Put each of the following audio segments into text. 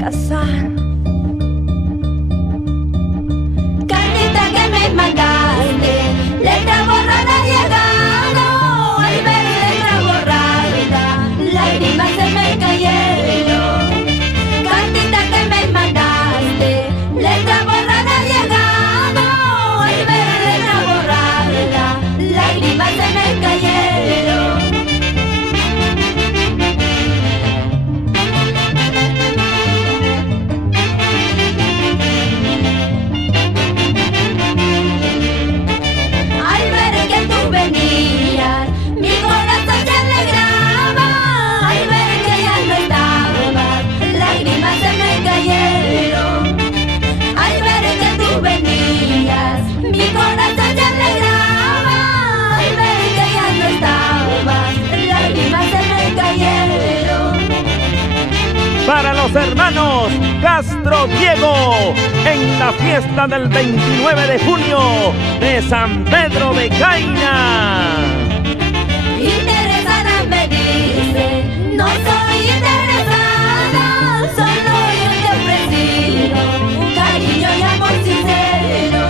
casar. Cartita que me mandaste, letra borrada llegado, al ver letra borrada, lágrimas se me cayeron. Cartita que me mandaste, letra borrada llegado, al ver letra borrada, lágrimas se me cayeron. Al ver que tú venías, mi corazón se alegraba. Al ver que ya no estabas, lágrimas se me cayeron. Al ver que tú venías, mi corazón se alegraba. Al ver que ya no estabas, lágrimas se me cayeron. Para los hermanos Castro Diego, en la fiesta del 29 de junio de San Pedro de Caina. Interesada me dice, no soy interesada, solo yo te he ofrecido un cariño y amor sincero.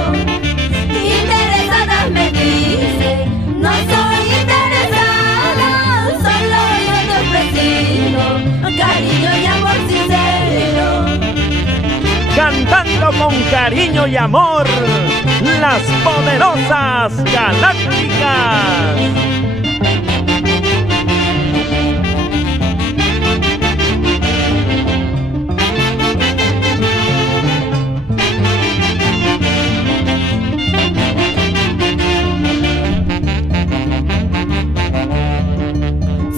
Interesada me dice, no soy interesada, solo yo te he ofrecido un cariño y amor sincero. Cantando con cariño y amor, las poderosas galácticas.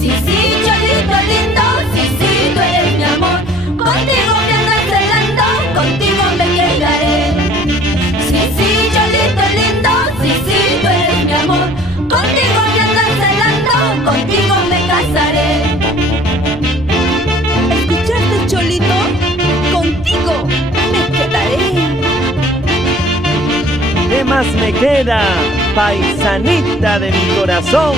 Sí, sí, Cholito lindo, sí, sí, tú eres mi amor. Contigo me andas celando, contigo me quedaré. Sí, sí, Cholito lindo, sí, sí, tú eres mi amor. Contigo me andas celando, contigo me casaré. ¿Escuchaste, Cholito? Contigo me quedaré. ¿Qué más me queda, paisanita de mi corazón?